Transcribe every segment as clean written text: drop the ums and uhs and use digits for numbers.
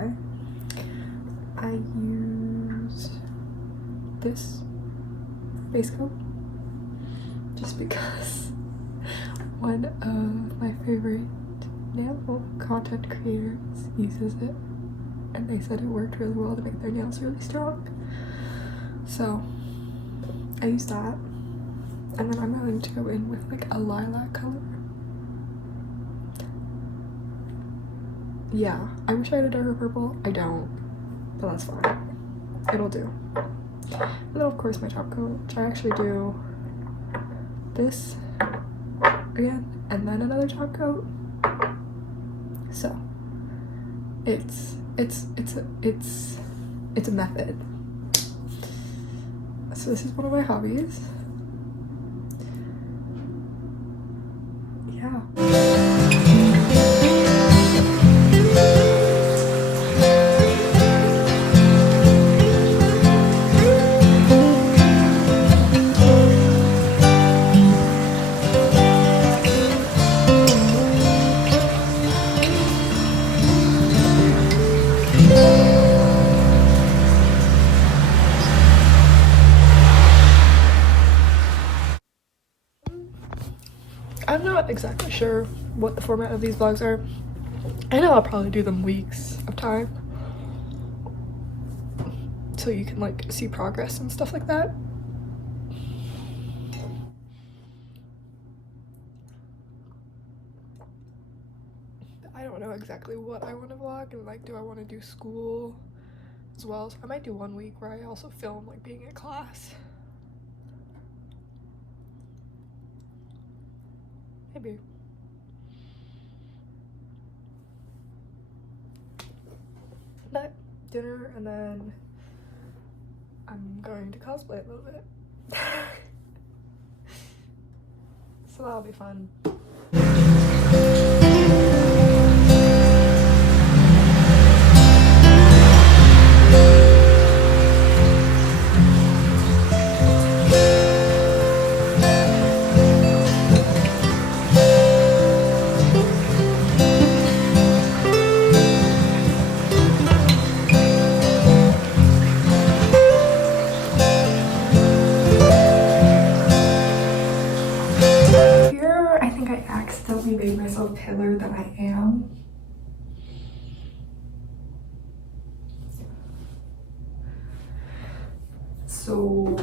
why. I use this base coat just because one of my favorite nail content creators uses it, and they said it worked really well to make their nails really strong. So I use that, and then I'm going to go in with like a lilac color. Yeah, I wish I had a darker purple. I don't, but that's fine. It'll do. And then of course my top coat, which I actually do this again and then another top coat. So it's a method. So this is one of my hobbies. Yeah. I'm not exactly sure what the format of these vlogs are. I know I'll probably do them weeks of time, so you can like see progress and stuff like that. I don't know exactly what I want to vlog, and like, do I want to do school as well? So I might do 1 week where I also film like being in class. Maybe. But dinner, and then I'm going to cosplay a little bit. So that'll be fun. Made myself paler than I am. So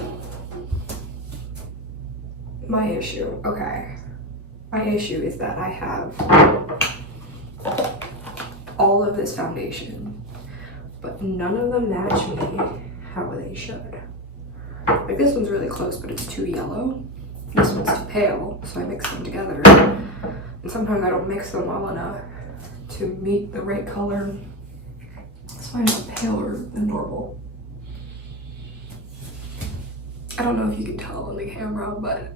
my issue is that I have all of this foundation, but none of them match me how they should. Like this one's really close, but it's too yellow. This one's too pale, so I mix them together. And sometimes I don't mix them well enough to meet the right color, so I end up paler than normal. I don't know if you can tell on the camera, but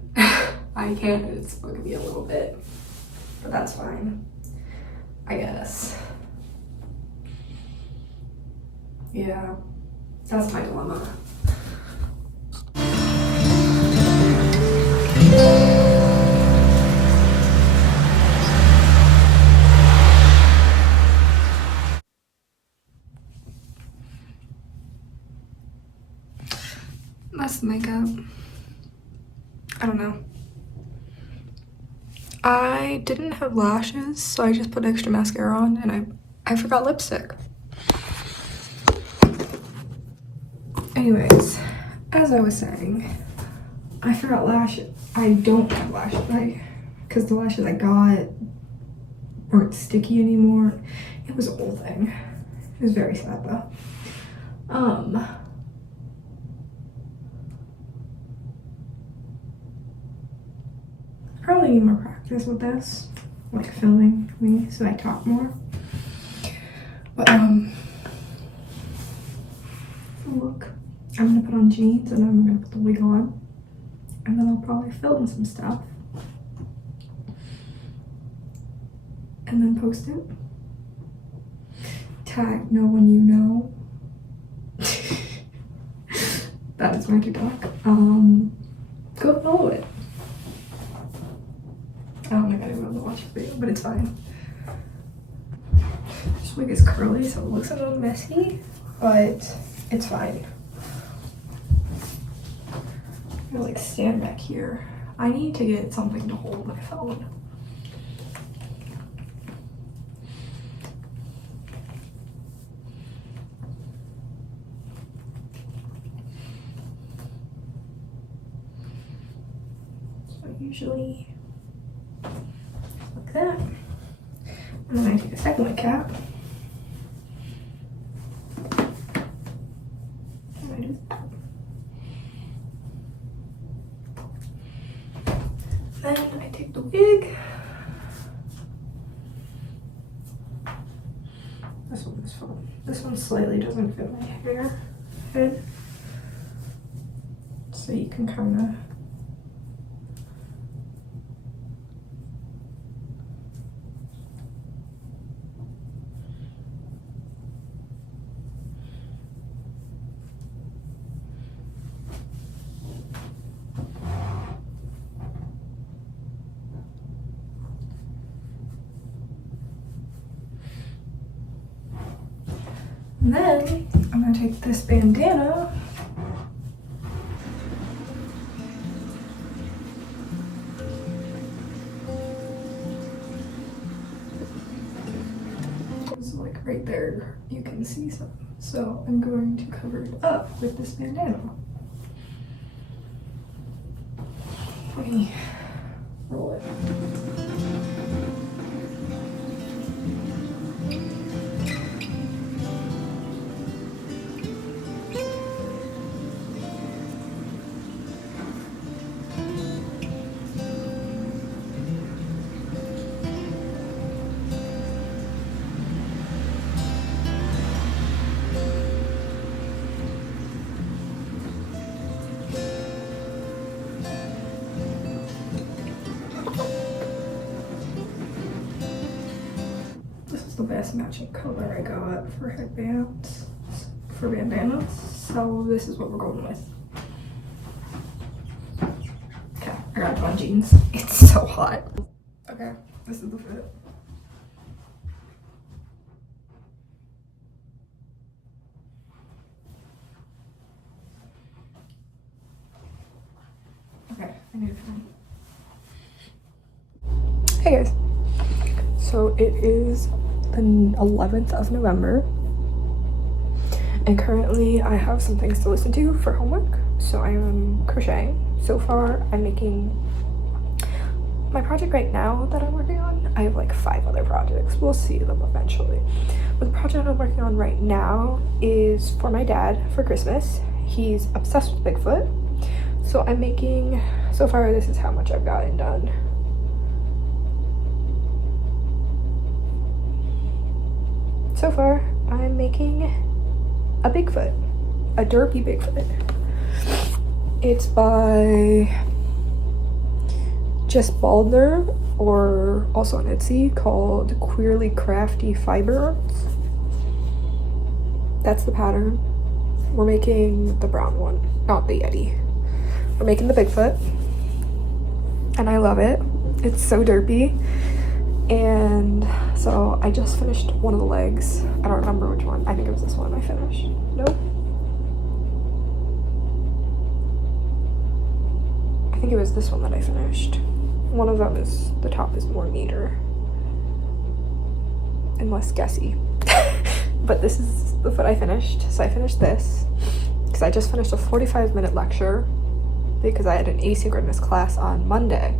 I can, and it's bugging me a little bit, but that's fine, I guess. Yeah, that's my dilemma. That's the makeup. I don't know. I didn't have lashes, so I just put extra mascara on, and I forgot lipstick. Anyways, as I was saying, I forgot lashes. I don't have lashes, because the lashes I got weren't sticky anymore. It was a whole thing. It was very sad though. Probably need more practice with this, like filming me, so I talk more. But look, I'm gonna put on jeans and I'm gonna put the wig on, and then I'll probably film some stuff and then post it. Tag no one you know. That is my TikTok. Go follow it. I don't think anyone will watch the video, but it's fine. This wig is curly, so it looks a little messy, but it's fine. I'm gonna like stand back here. I need to get something to hold my phone. So usually like that. And then I take a second wig cap. And I do that. Then I take the wig. This one's fun. This one slightly doesn't fit my head. So you can kind of and then I'm gonna take this bandana it's like right there, you can see some. So I'm going to cover it up with this bandana. Let me roll it. The best matching color I got for headbands, for bandanas, so this is what we're going with. Okay, I got it on jeans. It's so hot. Okay, this is the fit. Okay, I need a phone. Hey guys, so it is the 11th of November, and currently I have some things to listen to for homework. So I am crocheting. So far I'm making my project right now that I'm working on. I have like 5 other projects. We'll see them eventually. But the project I'm working on right now is for my dad for Christmas. He's obsessed with Bigfoot. So I'm making, so far this is how much I've gotten done. So far, I'm making a Bigfoot, a derpy Bigfoot. It's by Jess Baldner, or also on Etsy, called Queerly Crafty Fiber Arts. That's the pattern. We're making the brown one, not the Yeti. We're making the Bigfoot, and I love it. It's so derpy. And so I just finished one of the legs. I don't remember which one. I think it was this one I finished. Nope. I think it was this one that I finished. One of them is, the top is more neater and less guessy. But this is the foot I finished. So I finished this because I just finished a 45-minute lecture because I had an asynchronous class on Monday.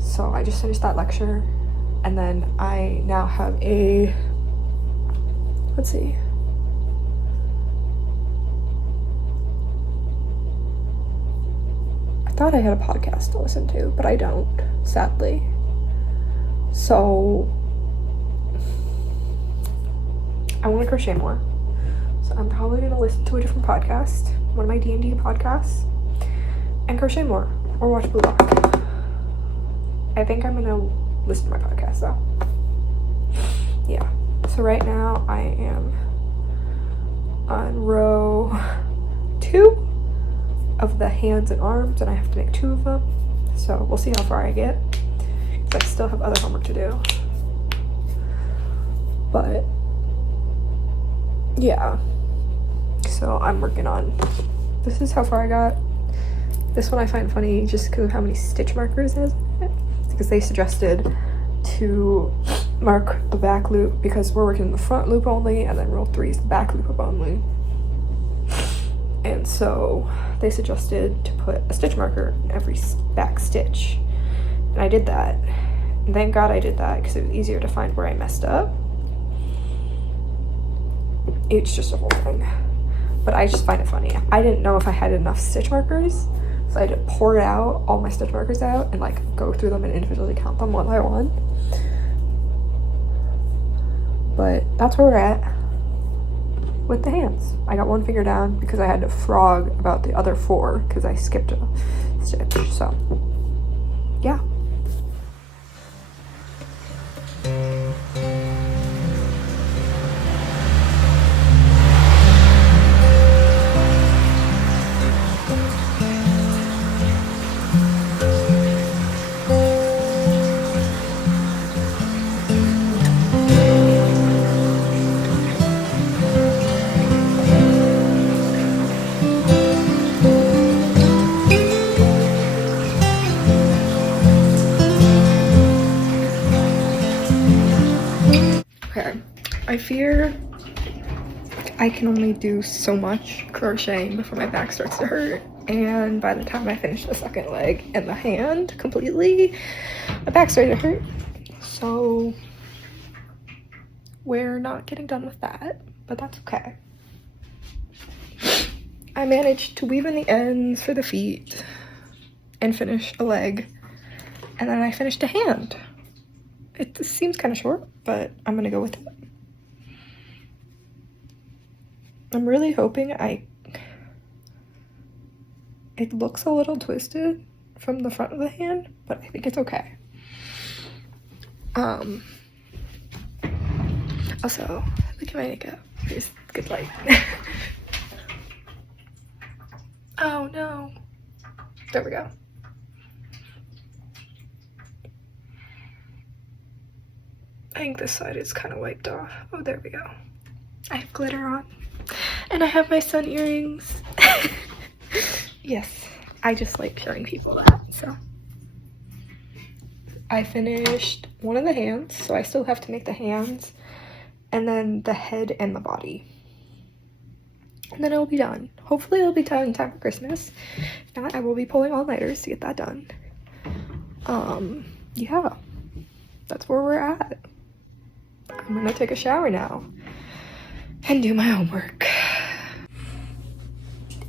So I just finished that lecture. And then I now have a, let's see. I thought I had a podcast to listen to, but I don't, sadly. So I want to crochet more. So I'm probably going to listen to a different podcast, one of my D&D podcasts, and crochet more, or watch Blue Lock. I think I'm going to listen to my podcast though. Yeah. So right now I am on row 2 of the hands and arms, and I have to make 2 of them. So we'll see how far I get, because I still have other homework to do. But yeah, so I'm working on, this is how far I got. This one I find funny just because of how many stitch markers it is, because they suggested to mark the back loop because we're working the front loop only, and then row 3 is the back loop only. And so they suggested to put a stitch marker in every back stitch, and I did that. And thank God I did that because it was easier to find where I messed up. It's just a whole thing, but I just find it funny. I didn't know if I had enough stitch markers, so I had to pour out all my stitch markers out and like go through them and individually count them one by one. But that's where we're at with the hands. I got one finger down because I had to frog about the other 4 because I skipped a stitch. So yeah. I fear I can only do so much crocheting before my back starts to hurt, and by the time I finish the second leg and the hand completely, my back started to hurt. So we're not getting done with that, but that's okay. I managed to weave in the ends for the feet and finish a leg, and then I finished a hand. It seems kind of short, but I'm gonna go with it. I'm really hoping it looks a little twisted from the front of the hand, but I think it's okay. Also, look at my makeup. Here's good light. Oh no. There we go. I think this side is kind of wiped off. Oh, there we go. I have glitter on. And I have my sun earrings. Yes, I just like showing people that, so. I finished one of the hands, so I still have to make the hands, and then the head and the body. And then it'll be done. Hopefully it'll be done in time for Christmas. If not, I will be pulling all-nighters to get that done. Yeah, that's where we're at. I'm gonna take a shower now and do my homework.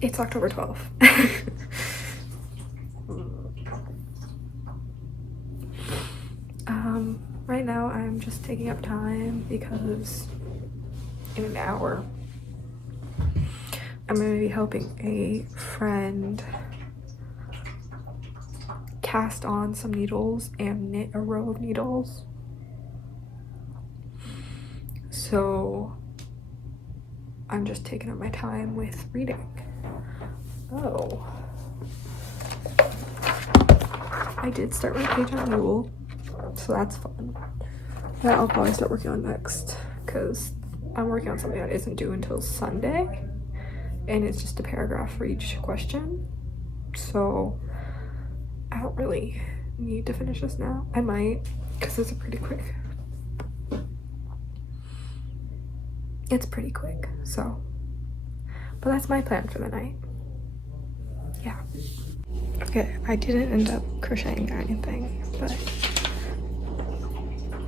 It's October 12th. Right now I'm just taking up time because in an hour I'm going to be helping a friend cast on some needles and knit a row of needles. So I'm just taking up my time with reading. Oh, I did start my page on Yule, so that's fun. That I'll probably start working on next because I'm working on something that isn't due until Sunday, and it's just a paragraph for each question. So I don't really need to finish this now. I might, because it's pretty quick. It's pretty quick, so. But that's my plan for the night. Yeah. Okay, I didn't end up crocheting or anything, but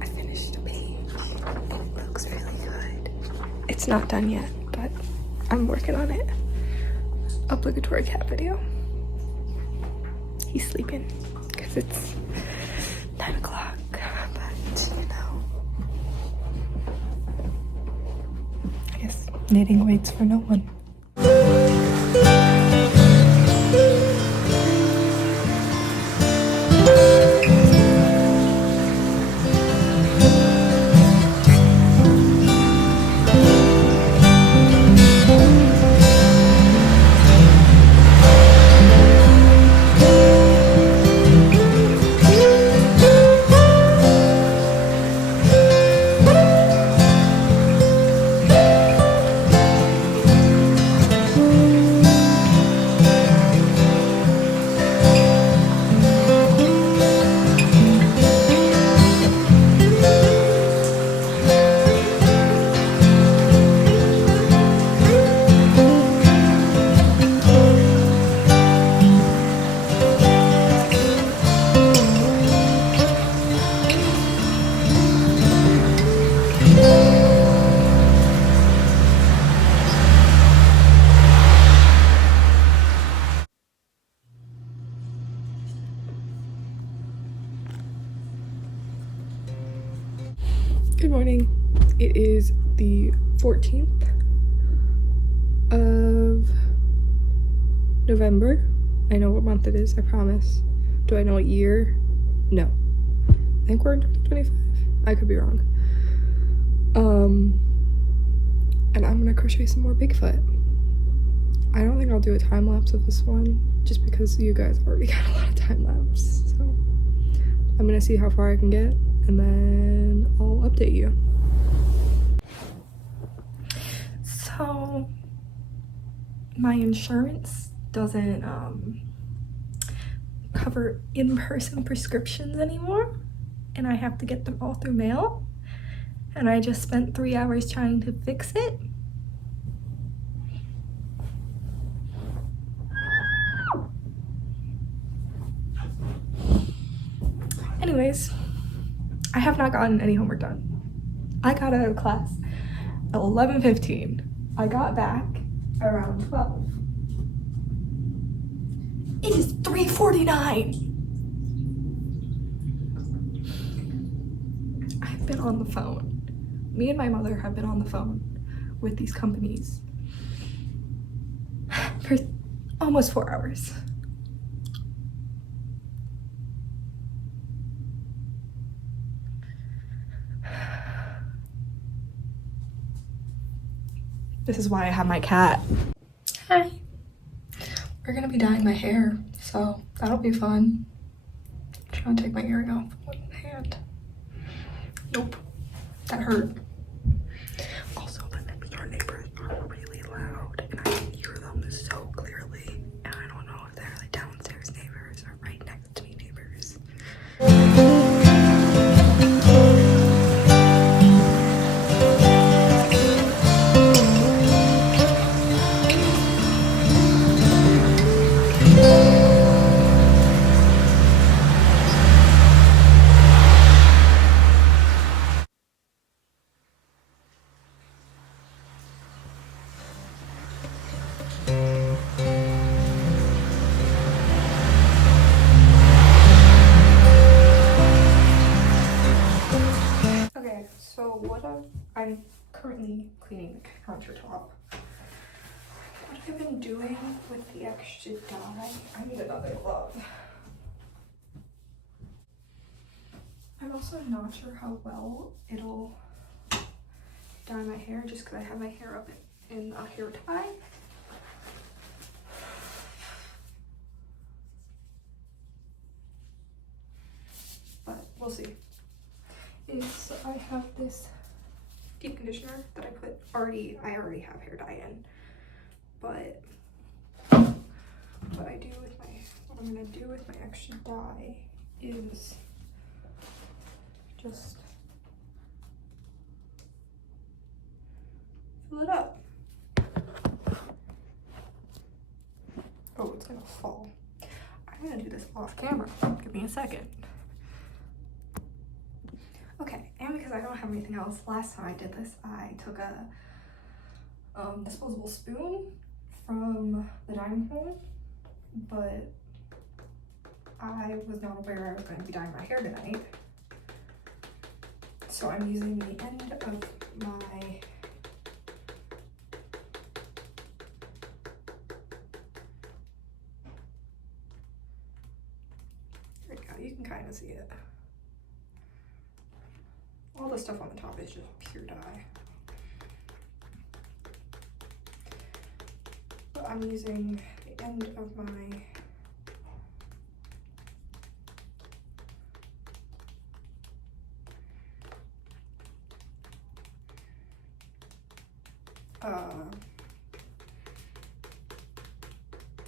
I finished the page. It looks really good. It's not done yet, but I'm working on it. Obligatory cat video. He's sleeping because it's 9 o'clock, but you know. I guess knitting waits for no one. 14th of November. I know what month it is, I promise. Do I know what year? No. I think we're in 2025. I could be wrong. And I'm gonna crochet some more Bigfoot. I don't think I'll do a time lapse of this one, just because you guys already got a lot of time lapse. So I'm gonna see how far I can get, and then I'll update you. So my insurance doesn't cover in-person prescriptions anymore, and I have to get them all through mail, and I just spent 3 hours trying to fix it. Anyways, I have not gotten any homework done. I got out of class at 11:15. I got back around 12. It is 3:49. I've been on the phone. Me and my mother have been on the phone with these companies for almost 4 hours. This is why I have my cat. Hi. We're gonna be dyeing my hair, so that'll be fun. I'm trying to take my earring off with one hand. Nope, that hurt. Also, the next door neighbors are really loud, and I can hear them so clearly. And I don't know if they're like downstairs neighbors or right next to me neighbors. I'm currently cleaning the countertop. What I've been doing with the extra dye, I need another glove. I'm also not sure how well it'll dye my hair just because I have my hair up in a hair tie. But we'll see. I have this deep conditioner that I already have hair dye in, but what I'm gonna do with my extra dye is just fill it up. Oh, it's gonna fall. I'm gonna do this off camera. Give me a second. Okay, and because I don't have anything else, last time I did this, I took a disposable spoon from the dining room, but I was not aware I was going to be dyeing my hair tonight. So I'm using the end of my there you go, you can kind of see it. All the stuff on the top is just pure dye. But I'm using the end of my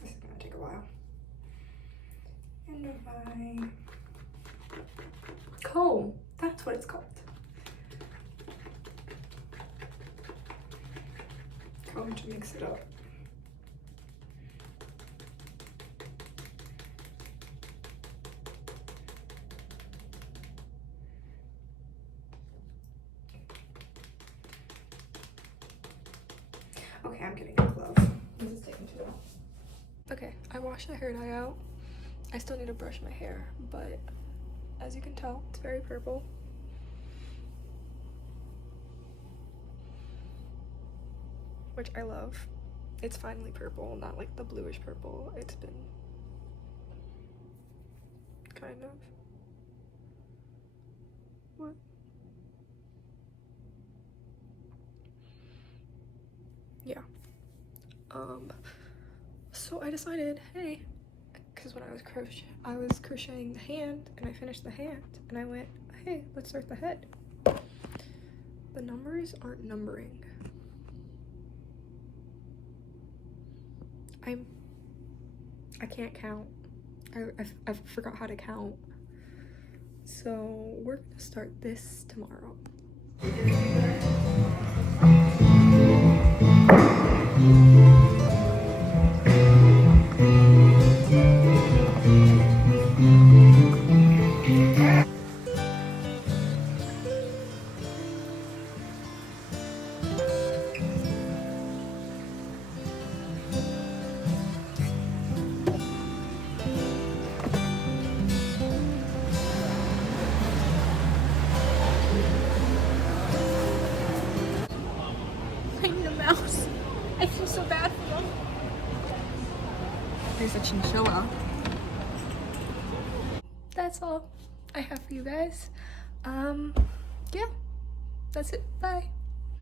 this is gonna take a while. End of my comb. That's what it's called. Comb to mix it up. Okay, I'm getting a glove. This is taking too long. Okay, I washed the hair dye out. I still need to brush my hair, but as you can tell, it's very purple. which I love. It's finally purple, not like the bluish purple it's been kind of. What? Yeah. So I decided, hey, because when I was crocheting the hand and I finished the hand and I went, hey, let's start the head. The numbers aren't numbering. I can't count. I forgot how to count. So we're gonna start this tomorrow. I need a mouse. I feel so bad for them. There's a chinchilla. That's all I have for you guys. Yeah, that's it. Bye.